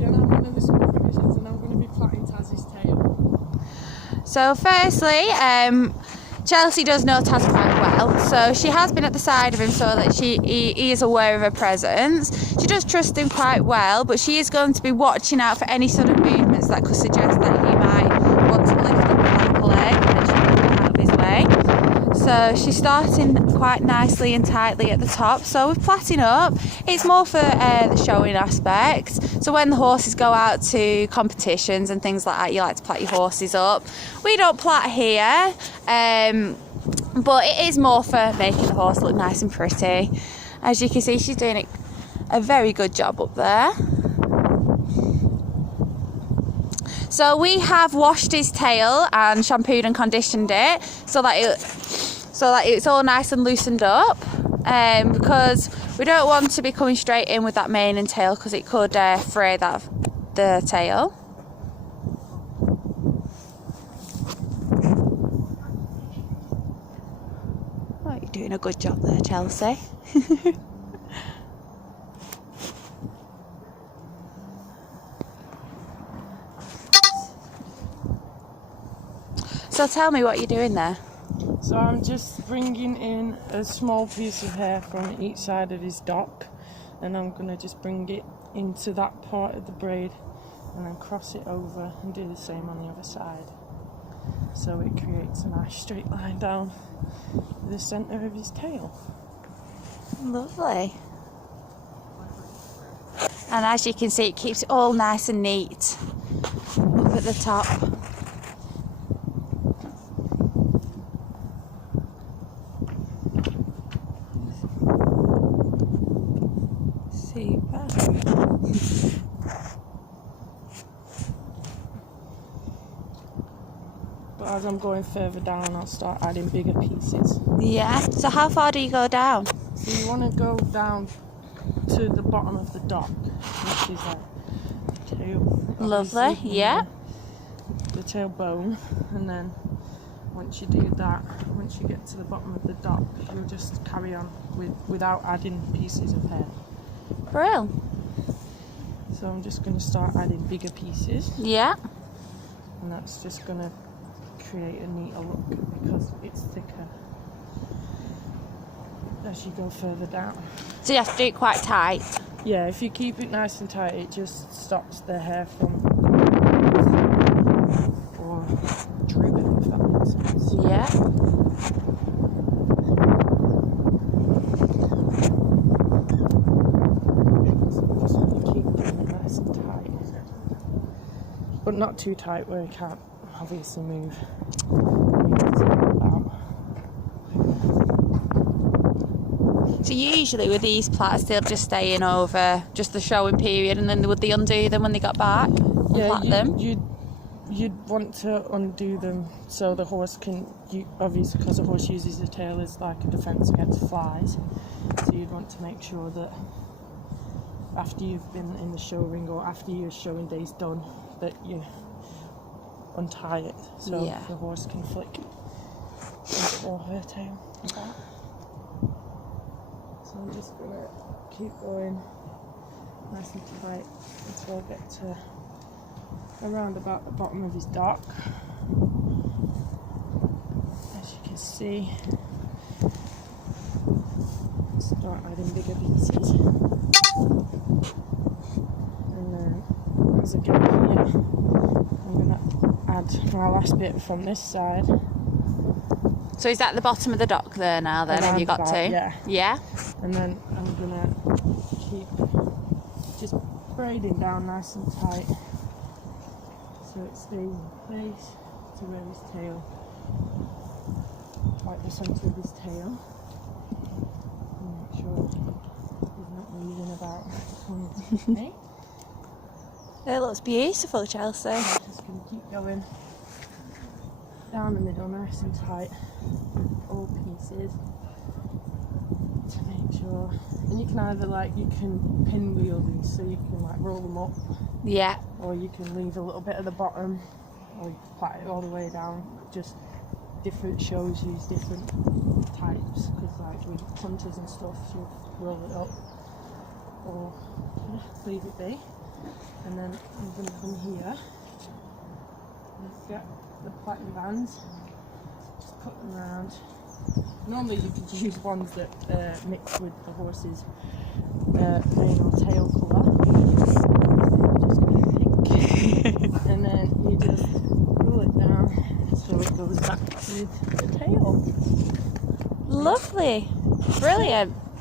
Chelsea and I'm one of the school provisions and I'm going to be plaiting Taz's tail. So firstly, Chelsea does know Taz quite well, so she has been at the side of him so that he is aware of her presence. She does trust him quite well, but she is going to be watching out for any sort of movements that could suggest that he might want to lift up the ankle leg, and she'll get out of his way. So she's starting quite nicely and tightly at the top. So with plaiting up, it's more for the showing aspect. So when the horses go out to competitions and things like that, you like to plait your horses up. We don't plait here, but it is more for making the horse look nice and pretty. As you can see, she's doing a very good job up there. So we have washed his tail and shampooed and conditioned it so that it's all nice and loosened up, because we don't want to be coming straight in with that mane and tail because it could fray the tail. Oh, you're doing a good job there, Chelsea. So tell me what you're doing there. So I'm just bringing in a small piece of hair from each side of his dock, and I'm going to just bring it into that part of the braid and then cross it over and do the same on the other side. So it creates a nice straight line down the centre of his tail. Lovely. And as you can see, it keeps it all nice and neat up at the top. Super. But as I'm going further down, I'll start adding bigger pieces. Yeah. So how far do you go down? So you want to go down to the bottom of the dock, which is like the tail. Lovely. Yeah. The tail bone, and then once you do that, once you get to the bottom of the dock, you'll just carry on without adding pieces of hair. Brill. So I'm just going to start adding bigger pieces. Yeah. And that's just going to create a neater look because it's thicker as you go further down. So you have to do it quite tight. Yeah, if you keep it nice and tight, it just stops the hair from or drooping, if that makes sense. Yeah. But not too tight where you can't obviously move. So usually with these plaits, they'll just stay in over just the showing period, and then would they undo them when they got back? And plait them? You'd want to undo them so the horse can, obviously because the horse uses the tail as like a defence against flies. So you'd want to make sure that after you've been in the show ring or after your showing day's done, that you untie it so the horse can flick his or her tail like that. So I'm just going to keep going nice and tight until I get to around about the bottom of his dock. As you can see, start adding bigger pieces. And then as I get here, I'm going to add my last bit from this side. So is that the bottom of the dock there now then? Have you got to? Yeah. Yeah? And then I'm going to keep just braiding down nice and tight so it stays in place to where his tail, like the centre of his tail. And make sure he's not moving about. Okay. It looks beautiful, Chelsea. I'm just going to keep going down the middle nice and tight with all pieces to make sure. And you can either you can pinwheel these so you can roll them up. Yeah. Or you can leave a little bit at the bottom, or you can plait it all the way down. Just different shows use different types, because with hunters and stuff, you roll it up or leave it be. And then I'm going to come here and get the plaiting bands, just put them around. Normally you could use ones that mix with the horse's mane or tail colour. Just go pink. And then you just roll it down so it goes back with the tail. Lovely. Brilliant.